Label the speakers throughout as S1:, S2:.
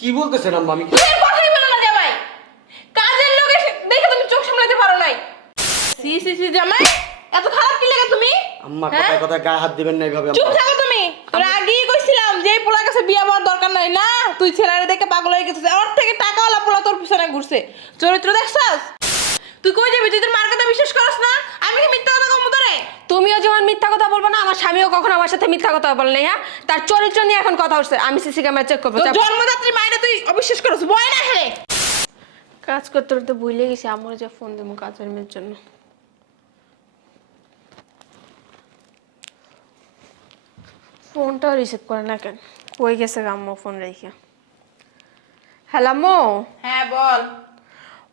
S1: কি বলতেছেন আম্মা আমি
S2: আর কথাই বলো না জামাই কাজের লোক দেখে তুমি চোখ সামলাতে পারো নাই। সি সি সি জামাই এত খারাপ কি লাগে তুমি?
S1: আম্মা
S2: হ্যাঁ?
S1: কথায় কথায় গায়ে হাত দিবেন না এইভাবে
S2: চুপ
S1: আম্মা
S2: থাকো তুমি। তোর আগেই কইছিলাম যে এই পোলার কাছে বিয়ে হওয়ার দরকার নাই। না তুই ছেলেরে দেখে পাগল হয়ে গেছিস। ওর থেকে টাকাওয়ালা পোলা তোর পিছনে ঘুরছে। চরিত্র দেখছস? তুই কই যাবি? তুই তোর মার কথা বিশ্বাস করস না? আমি কি মিথ্যা কথা
S3: তুমিও যেমন মিথ্যা কথা বলব না আমার স্বামীও কখনো আমার সাথে মিথ্যা কথা বলে নাই হ্যাঁ? তার চরিত্র নিয়ে এখন কথা উঠছে আমি সিসি ক্যামেরা চেক করব চাপ।
S2: জন্মদাত্রী মায়েরা তুই অবিশ্বাস করস বয় না হেরে
S3: কাজ করতে করতে ভুলে গেছি আমার যে ফোন দেবো কাজের মেয়ের জন্য। ফোনটাও রিসিভ করে না কেন? কই গেছে আম্মু ফোন রেখে? হ্যালো আম্মু?
S2: হ্যাঁ বল।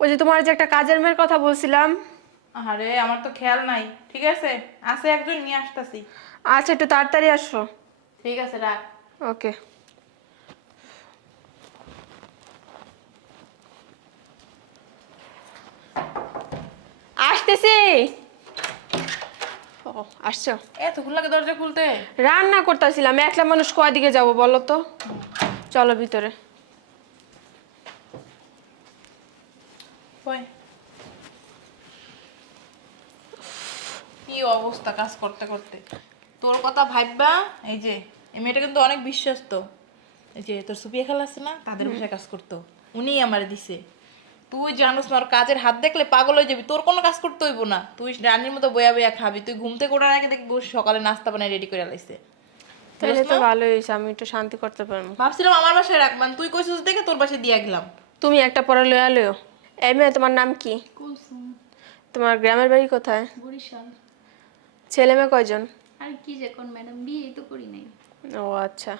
S3: ওই যে তোমার যে একটা কাজের মেয়ের কথা বলছিলাম
S2: আরে আমার তো খেয়াল নাই। ঠিক আছে? আছে একজন নিয়ে আসতাছি।
S3: আচ্ছা একটু তাড়াতাড়ি আসো।
S2: ঠিক আছে রাখ।
S3: ওকে। আসতেছি। ও আসছো।
S2: এতক্ষণ লাগে দরজা খুলতে?
S3: রান্না করতেছিলাম একলা মানুষ কয় দিকে যাব বলো তো? চলো ভিতরে।
S2: কই? কি অবস্থা কাজ করতে করতে? তোর কথা ভাববা এই যে এই মেয়েটা কিন্তু অনেক বিশ্বস্ত। এই যে তোর সুপিয়া খেলা আছে না তাদের বসে কাজ করতো। উনিই আমার দিছে। তুই জানোস না ওর কাজের হাত দেখলে পাগল হয়ে যাবি। তোর কোনো কাজ করতে হইব না। তুই রানীর মতো বয়া বয়া খাবি। তুই ঘুম থেকে ওঠার আগে দেখবি সকালে নাস্তা বানায় রেডি করে লাইছে।
S3: তাহলে তো ভালোই হয়েছে আমি একটু শান্তি করতে পারব।
S2: ভাবছিলাম আমার বাসায় রাখবান তুই কইছিস দেখে তোর বাসায় দিয়ে গেলাম।
S3: তুমি একটা পরে লয়া লইও। এই মেয়ে তোমার নাম কি? তোমার গ্রামের বাড়ি কোথায়?
S4: বরিশাল।
S3: ছেলে মেয়ে কয়জন?
S4: আর কি যে কোন ম্যাডাম বিয়েই তো করি নাই।
S3: ও আচ্ছা।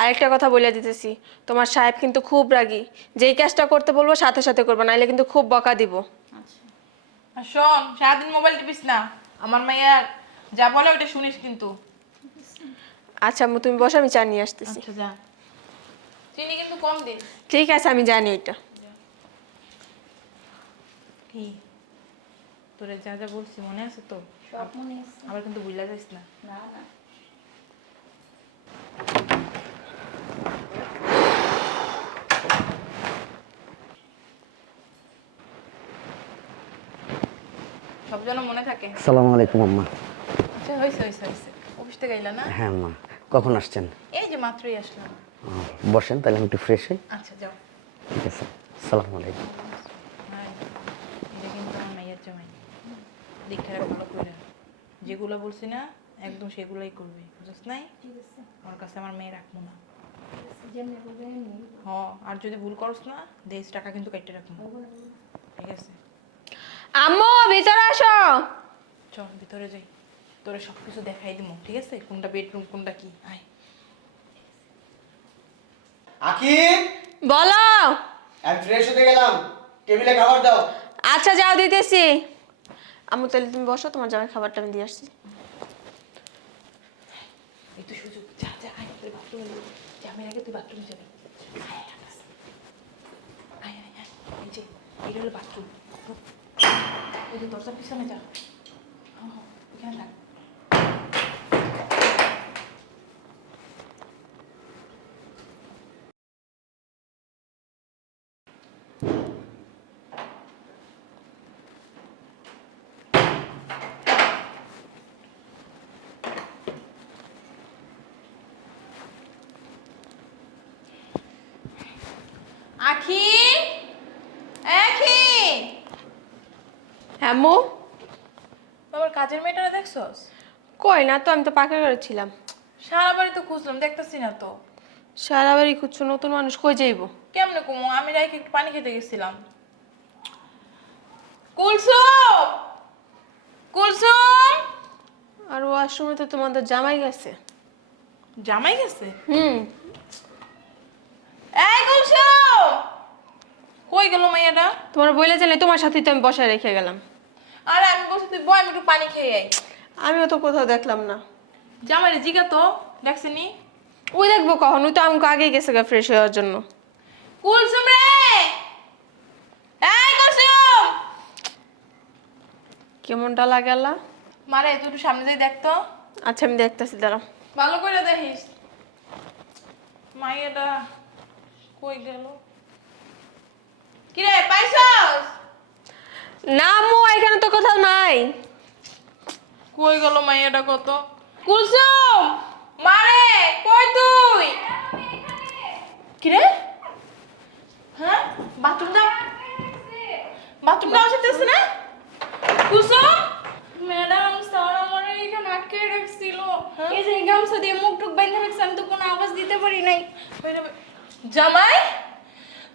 S3: আরেকটা কথা বলে দিতেছি তোমার সাহেব কিন্তু খুব রাগী। যেই কাজটা করতে বলব সাথে সাথে করব নাইলে কিন্তু খুব বকা দিব।
S4: আচ্ছা।
S2: আর শোন সারাদিন মোবাইল টিপিস না আমার মাইয়ার যা বলে ওটা শুনিস কিন্তু।
S3: আচ্ছা আম্মু তুমি বসো আমি চা নিয়ে আসতেছি।
S2: আচ্ছা যা। চিনি কিন্তু কম দিস।
S3: ঠিক আছে আমি জানি ওইটা।
S2: কি? তোরে যা যা বলছি মনে আছে তো?
S4: সব মনে আছে।
S2: আবার কিন্তু বুঝলা যাইস না।
S4: না না।
S2: সব যেন মনে থাকে।
S1: আসসালামু আলাইকুম আম্মা।
S2: আচ্ছা হয়েছে অফিস থেকে না?
S1: হ্যাঁ আম্মা। কখন আসছেন?
S2: এই যে মাত্রই আসলাম।
S1: বসেন তাহলে আমি একটু ফ্রেশ হই।
S2: আচ্ছা যাও।
S1: ঠিক আছে। আসসালামু আলাইকুম
S2: হাই, এটা কিন্তু আমার মাইয়ার জামাই দীক্ষাটা ভালো করে যেগুলো বলছি না একদম সেগুলোই করবি বুঝছ নাই?
S4: ঠিক আছে।
S2: আমার কাছে আমার মেয়ে রাখব না। হ আর যদি ভুল করস না দেশ টাকা কিন্তু কেটে রাখব। ঠিক আছে?
S3: আম্মু ভিতরে আসো।
S2: চল ভিতরে যাই। তোরে সব কিছু দেখাই দিব ঠিক আছে? কোনটা বেডরুম কোনটা কি? আয়।
S1: আকি
S3: বলো।
S1: আমি ফ্রেশ হতে গেলাম। টেবিলে খাবার দাও।
S3: আচ্ছা যাও দিতেছি। আম্মু তাহলে তুমি বসো তোমার জামাই খাবারটা আমি দিয়ে আসছি।
S2: সুযোগ যা তুই বাথরুমে আয়, আয়, এটা হলো বাথরুম। ওই যে দরজার পিছনে যা। হ্যাঁ হ্যাঁ ওইখানে থাক। আখি? আখি!
S3: হ্যাঁ আম্মু
S2: আমার কাজের মেয়েটা দেখছস?
S3: কই না তো আমি তো পাকা করেছিলাম
S2: সারা বাড়ি তো খুঁজলাম দেখতেছি না তো।
S3: সারা বাড়ি খুঁজছো নতুন মানুষ কই যাইবো?
S2: কেমনে কুমু? আমি রাইকে একটু পানি খেতে গেছিলাম। কুলসুম! কুলসুম!
S3: আর ওয়াশরুমে তো তোমাদের জামাই গেছে।
S2: জামাই গেছে?
S3: হুম
S2: এই কুলসুম কই গেল মাইয়াটা
S3: তোমার বইলে জানলে তোমার সাথেই তো আমি বসায় রেখে গেলাম।
S2: আরে আমি বসে তুই বয় আমি একটু পানি খেয়ে আই
S3: আমিও তো কোথাও দেখলাম না।
S2: জামাই জিগা তো দেখছিনি
S3: ওই দেখব কখন ওই তো আমাকে আগেই গেছে গা ফ্রেশ হওয়ার জন্য।
S2: কুলসুম রে! এই কুলসুম!
S3: কেমনটা লাগালা
S2: মারে তুই একটু সামনে যাই দেখতো
S3: আচ্ছা আমি দেখতেছি দাঁড়াও
S2: ভালো করে দেখিস। মাইয়াটা কই গেল? কিরে পাইছস?
S3: না আম্মু এখানে তো কোথাও নাই।
S2: কই গেল মাইয়াটা কত? কুলসুম মারে কই তুই? কিরে? হ্যাঁ বাথরুম যাও। বাথরুম যাওয়া যেতেছে না? কুলসুম?
S4: ম্যাডাম স্যার আমার এখানে আটকে রাখছিল।
S2: হ্যাঁ?
S4: এই যে গামছা দিয়ে মুখ টুক বেঁধে রাখছে আমি তো কোনো আওয়াজ দিতে পারি নাই।
S2: জামাই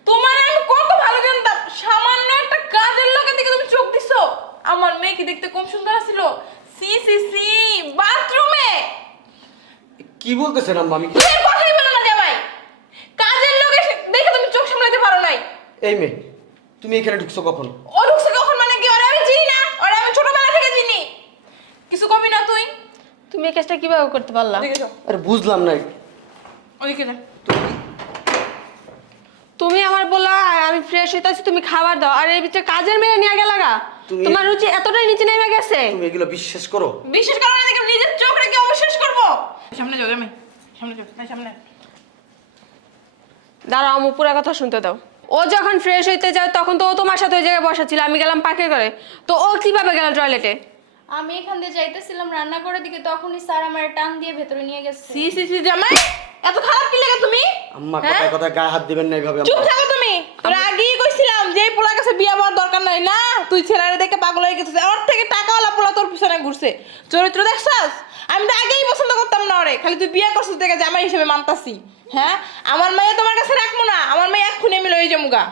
S2: তোমার আমি কত ভালো জানতাম সামান্য একটা কাজের লোকের দিকে তুমি চোখ দিছো। আমার মেয়ে কি দেখতে কম সুন্দর ছিল সি সি সি বাথরুমে!
S1: কি বলতেছেন আম্মা আমি কি-
S2: কথাই বলো না জামাই? কাজের লোক এসে দেখে তুমি চোখ সামলাতে পারো নাই।
S1: এই মেয়ে তুমি এখানে ঢুকছো কখন?
S2: ও ঢুকছে কখন মানে কি? ওরে আমি চিনি না। ওরে আমি ছোটবেলা থেকে চিনি। কিছু কবি না তুই?
S3: তুমি এই কাজটা কীভাবে করতে পারলা?
S1: আরে বুঝলাম না
S2: যা।
S3: তুমি আমার বললা আমি ফ্রেশ হইতাছি তুমি খাবার দাও। আর এই ভিতরে কাজের মেয়ে নিয়ে গেলা গা।
S1: তুমি-
S3: তোমার রুচি এতটাই নিচে নেমে গেছে।
S1: তুমি এগুলো বিশ্বাস করো?
S2: বিশেষ কারণে দেখে নিজের চোখ রেখে অবিশ্বাস করব। সামনে যাও জামাই। সামনে যাও না সামনে।
S3: দাঁড়াও আমু পুরো কথা শুনতে দাও। ও যখন ফ্রেশ হইতে যায় তখন তো ও তোমার সাথে ওই জায়গায় বসা ছিল আমি গেলাম পাকে করে তো ও কীভাবে গেল টয়লেটে
S4: আমি এখান দিয়ে যাইতেছিলাম রান্না করার দিকে তখনই স্যার আমার টান দিয়ে ভেতরে নিয়ে গেছে।
S2: সি সি সি জামাই এত খারাপ কি লাগে তুমি?
S1: আম্মা
S2: হ্যাঁ?
S1: কথায় কথায় গায়ে হাত দিবেন না এইভাবে
S2: চুপ থাকো তুমি। তোরা আগেই কইছিলাম যে এই পোলার কাছে বিয়া হওয়ার দরকার নাই। না তুই ছেলেরা দেখে পাগল হয়ে গেছিস। ওর থেকে টাকাওয়ালা পোলা তোর পিছনে ঘুরছে। চরিত্র দেখছাস? আমি তো আগেই পছন্দ করতাম না ওরে। খালি তুই বিয়া করছিস দেখে জামাই হিসেবে মানতাছি। হ্যাঁ? আমার মেয়ে তোমার কাছে রাখব না। আমার মেয়ে এক্ষুনি আমি লই যাব গা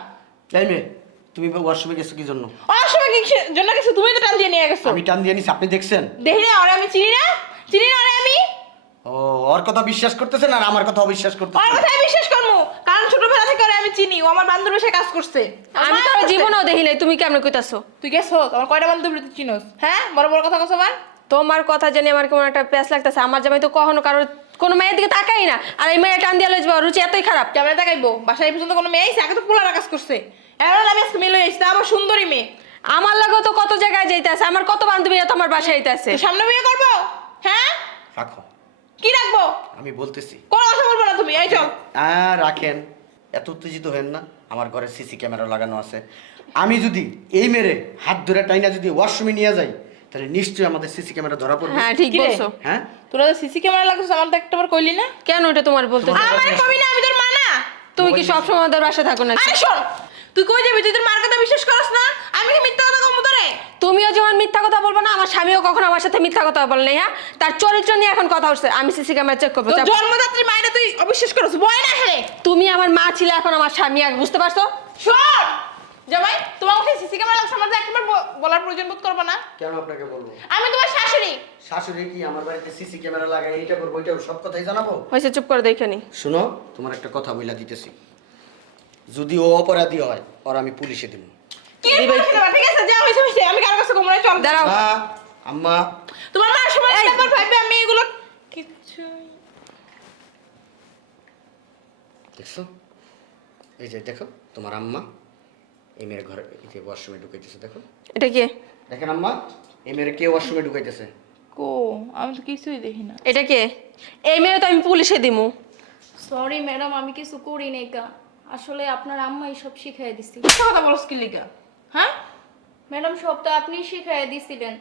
S1: তাই মেয়ে তুমি ওয়াশরুমে গেছো কি জন্য?
S2: অসময় কি জন্য কিছু তুমি তো টান দিয়ে নিয়ে গেছো।
S1: আমি টান দিয়ে নিছি আপনি দেখছেন?
S2: দেখি না ওরে আমি চিনি না। চিনি না ওরে আমি।
S1: ও ওর কথা বিশ্বাস করতেছেন আর আমার কথা অবিশ্বাস
S2: ওর
S1: করতেছেন
S2: কথাই বিশ্বাস করব কারণ ছোটবেলা থেকে আমি চিনি ও আমার বান্ধবীর সাথে কাজ করছে।
S3: আমি তো জীবনেও দেখি নাই তুমি কেমন কইতাছো?
S2: তুই গেছো আমার কয়টা বান্ধবী তুই চিনোস? হ্যাঁ? বড় বড় কথা কছো আমার
S3: তোমার কথা জানি আমার কেমন একটা প্যাস লাগতেছে আমার জামাই তো কখনো কারোর কোনো মেয়ের দিকে তাকাই না। আর এই মেয়ে টান দিয়ে লইজ রুচি এতই খারাপ।
S2: ক্যামেরা দেখাইবো বাসায় পর্যন্ত কোনো মেয়ে আইছে? আগে তো পোলার কাজ করছে। এমন আমি আজকে মেয়ে লই আমার সুন্দরী মেয়ে।
S3: আমার লাগেও তো কত জায়গায় যাইতেছে আমার কত বান্ধবীরা তোমার বাসায় আইতাছে
S2: তো সামনে বিয়ে করব? হ্যাঁ?
S1: রাখো।
S2: কি রাখব?
S1: আমি বলতেছি।
S2: কোনো কথা বলব না তুমি এই চল
S1: আর রাখেন। এত উত্তেজিত হেন না আমার ঘরে সিসি ক্যামেরা লাগানো আছে। আমি যদি এই মেরে হাত ধরে টাইনা যদি ওয়াশরুমে নিয়ে যাই তাহলে নিশ্চয়ই আমাদের সিসি ক্যামেরা ধরা পড়বে।
S3: হ্যাঁ ঠিক বলছো।
S1: হ্যাঁ?
S2: তোরা সিসি ক্যামেরা লাগছিস আমার তো একটাবার কইলি না?
S3: কেন এটা তোমার বলতে
S2: আমার কবি না আমি তোর মা না।
S3: তুমি কি সবসময় আমাদের বাসায় থাকো না?
S2: আরে শোন তুই কই যাবি? তুই তোর মার কথা বিশ্বাস করস না? আমি কি মিথ্যা কথা কমু তোরে?
S3: তুমিও যেমন মিথ্যা কথা বলব না আমার স্বামীও কখনো আমার সাথে মিথ্যা কথা বলে নাই হ্যাঁ? তার চরিত্র নিয়ে এখন কথা উঠছে। আমি সিসি ক্যামেরা চেক করব
S2: তোর জন্মদাত্রী মায়েরা তুই অবিশ্বাস করস বয় না হেলে
S3: তুমি আমার মা ছিলে এখন আমার স্বামী আগে বুঝতে পারছ?
S2: শোন! জামাই তোমার মুখে সিসি ক্যামেরা লাগছে আমাদের একবার বলার প্রয়োজন বোধ করব না।
S1: কেন আপনাকে বলব?
S2: আমি তোমার শাশুড়ি।
S1: শাশুড়ি কি আমার বাড়িতে সিসি ক্যামেরা লাগাই এইটা করব ওইটা সব কথাই জানাব?
S3: হয়েছে চুপ করে দেখে নি।
S1: শুনো তোমার একটা কথা বইলা দিতেছি। যদি ও অপরাধী হয় ওর আমি পুলিশে দিব।
S2: কি বলছিস না ঠিক আছে যা হইছে হইছে আমি কারও কাছে ঘুমরে চল।
S3: দাঁড়াও।
S1: আম্মা।
S2: তোমার মার সময় ব্যাপার ভাববে আমি এগুলো কিছু
S1: দেখছ? এই যে দেখো তোমার আম্মা এই মেয়ের ঘরে যে ওয়াশরুমে ঢুকাইতেছে দেখো।
S3: এটা কি?
S1: দেখেন আম্মা এই মেয়ের কে ওয়াশরুমে ঢুকাইতেছে?
S2: কো আমি তো কিছুই দেখি না।
S3: এটা কে? এই মেয়ে তো আমি পুলিশে দিমু।
S4: সরি ম্যাডাম আমি কিছু করি নাই কা। আসলে আপনার আম্মা সব শিখাই দিছি
S2: মিথ্যা কথা বলছ কি লিগা? হ্যাঁ?
S4: ম্যাডাম সব তো আপনি শিখাই দিছিলেন।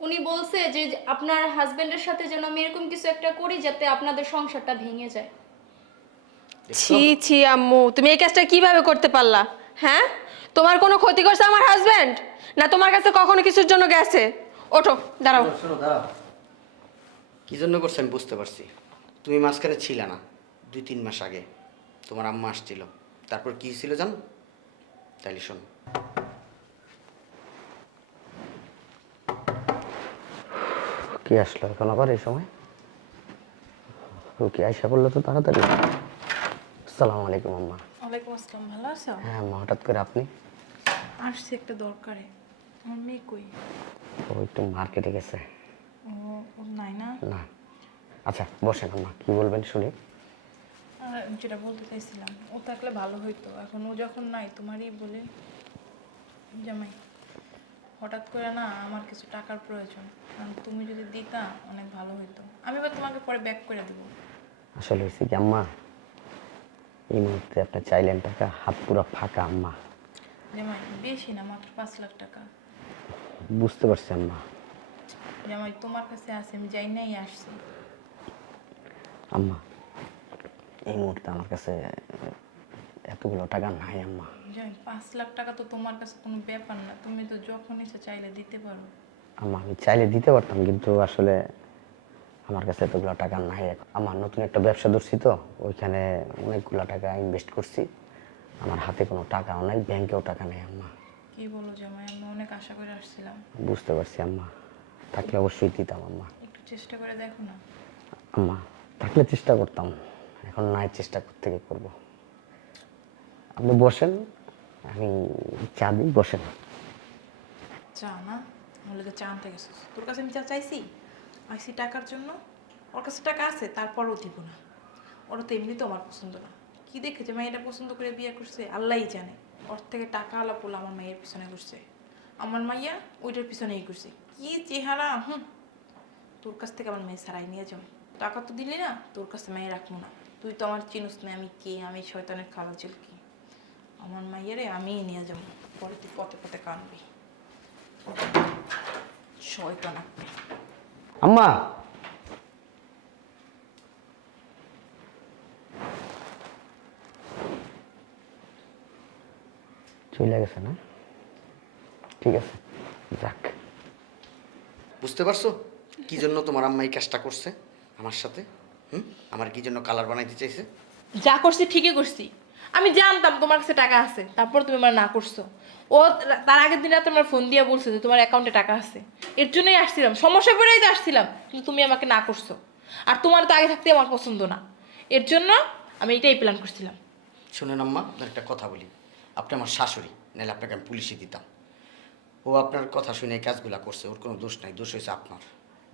S4: উনি বলছে যে আপনার হাজবেন্ডের সাথে যেন আমি এরকম কিছু একটা করি যাতে আপনাদের সংসারটা ভেঙে যায়।
S3: ছি ছি আম্মু তুমি এই কাজটা কীভাবে করতে পারলা? হ্যাঁ? তোমার কোনো ক্ষতি করছে আমার হাজবেন্ড না তোমার কাছে কখনো কিছুর জন্য গেছে? ওঠো দাঁড়াও।
S1: শোনো দাঁড়াও। কি জন্য করছে আমি বুঝতে পারছি। তুমি মাঝখানে ছিলে না দুই তিন মাস আগে। তোমার আম্মা আসছিল। তারপর কি ছিল জানো? তাইলে শোনো। কি আসলো এখন আবার এই সময়? কি আয়সা বলল তো তাড়াতাড়ি। আসসালামু আলাইকুম আম্মা।
S2: ওয়ালাইকুম আসসালাম ভালো আছো?
S1: হ্যাঁ আম্মা হঠাৎ করে আপনি?
S2: আসছে একটা দরকারে। আমার মেয়ে কই?
S1: ও একটু মার্কেটে গেছে।
S2: ও ও নাই না?
S1: না। আচ্ছা বসেন আম্মা কি বলবেন শুনি।
S2: যেটা বলতে চাইছিলাম ও থাকলে ভালো হইতো। এখন ও যখন নাই তোমারই বলে জামাই হঠাৎ করে না আমার কিছু টাকার প্রয়োজন। কারণ তুমি যদি দিতা অনেক ভালো হইতো। আমি বা তোমাকে পরে ব্যাক করে দেবো।
S1: আসলে হয়েছে কি আম্মা? এই মুহূর্তে আপনি চাইলেন টাকা হাত পুরো ফাঁকা আম্মা।
S2: জামাই বেশি না মাত্র পাঁচ লাখ টাকা।
S1: বুঝতে পারছি আম্মা।
S2: জামাই তোমার কাছে আছে আমি যাই নাই আসছি।
S1: আম্মা এই মুহূর্তে আমার কাছে এতগুলো টাকা নাই আম্মা।
S2: পাঁচ লাখ টাকা তো তোমার কাছে কোনো ব্যাপার না। তুমি তো যখন ইচ্ছা চাইলে দিতে পারো।
S1: আম্মা আমি চাইলে দিতে পারতাম কিন্তু আসলে আমার কাছে এতগুলো টাকা নাই। আমার নতুন একটা ব্যবসা ধরছি তো ওইখানে অনেকগুলো টাকা ইনভেস্ট করছি। আমার হাতে কোনো টাকাও নাই ব্যাংকেও টাকা নেই আম্মা।
S2: কি বলো জামাই আমি অনেক আশা করে আসছিলাম।
S1: বুঝতে পারছি আম্মা। থাকলে অবশ্যই দিতাম আম্মা।
S2: একটু চেষ্টা করে দেখো না।
S1: আম্মা থাকলে চেষ্টা করতাম। এখন নাই চেষ্টা করতে করব? আপনি বসেন, আমি চা দিই, বসেন।
S2: চা না? চা আনতে তোর কাছে আমি চা চাইছি? আইসি টাকার জন্য? ওর কাছে টাকা আছে, তারপরও দিব না। তো এমনি তো আমার পছন্দ না। কি দেখেছে? মেয়েটা পছন্দ করে বিয়ে করছে, আল্লাহই জানে। ওর থেকে টাকা আলা পোলা আমার মায়ের পিছনে করছে আমার মাইয়া ওইটার পিছনেই করছে কি চেহারা, হুম। তোর কাছ থেকে আমার মেয়ে সারাই নিয়ে যাও টাকা তো দিলি না, তোর কাছে মেয়ে রাখব না। তুই তো আমার চিনুস না আমি কে? আমি শয়তানের খালা কি? আমার মাইয়ারে আমিই নিয়ে যাব পরে তুই পথে পথে কানবি। শয়তান
S1: আম্মা! চলে গেছে না? ঠিক আছে যাক। বুঝতে পারছ? কি জন্য তোমার আম্মা এই কাজটা করছে আমার সাথে? আমার কি জন্য কালার বানাইতে চাইছে?
S2: যা করছি ঠিকই করছি। আমি জানতাম তোমার কাছে টাকা আছে তারপর তুমি আমার না করছ। ও তার আগের দিন রাতে আমার ফোন দিয়ে বলছে যে তোমার অ্যাকাউন্টে টাকা আছে। এর জন্যই আসছিলাম সমস্যা পড়েই তো আসছিলাম কিন্তু তুমি আমাকে না করছ। আর তোমার তো আগে থাকতে আমার পছন্দ না। এর জন্য আমি এটাই প্ল্যান করছিলাম।
S1: শুনেন আম্মা আপনার একটা কথা বলি। আপনি আমার শাশুড়ি নাহলে আপনাকে আমি পুলিশে দিতাম। ও আপনার কথা শুনে এই কাজগুলা করছে ওর কোনো দোষ নাই দোষ হয়েছে আপনার।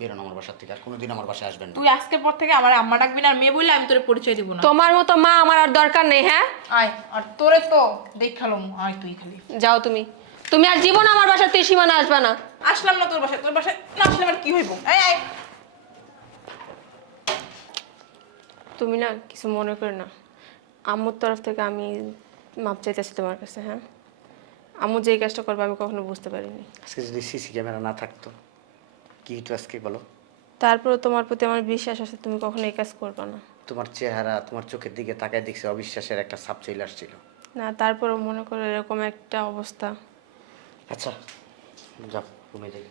S1: বেরোন আমার বাসার থেকে আর কোনোদিন আমার বাসায় আসবেন না।
S2: তুই আজকের পর থেকে আমার আম্মা ডাকবি না আর মেয়ে বললে আমি তোর পরিচয় দিব না।
S3: তোমার মতো মা আমার আর দরকার নেই হ্যাঁ?
S2: আয় আর তোরে তো দেখাল আয় তুই খালি।
S3: যাও তুমি। তুমি আর জীবন আমার বাসার ত্রিসীমানা আসবে না।
S2: আসলাম না তোর বাসায় তোর বাসায় না আসলে আমার কি হইব? এই আয়
S3: তুমি না কিছু মনে করো না। আম্মুর তরফ থেকে আমি মাপ চাইতেছি তোমার কাছে হ্যাঁ? আম্মু যেই কাজটা করবে আমি কখনো বুঝতে পারিনি।
S1: আজকে যদি সিসি ক্যামেরা না থাকতো কি আজকে বলো?
S3: তারপরে তোমার প্রতি আমার বিশ্বাস আছে তুমি কখনো এই কাজ করবে না।
S1: তোমার চেহারা তোমার চোখের দিকে তাকায় দেখছে অবিশ্বাসের একটা ছাপ চলে আসছিল।
S3: না তারপরও মনে করো এরকম একটা অবস্থা।
S1: আচ্ছা যাও রুমে যাই।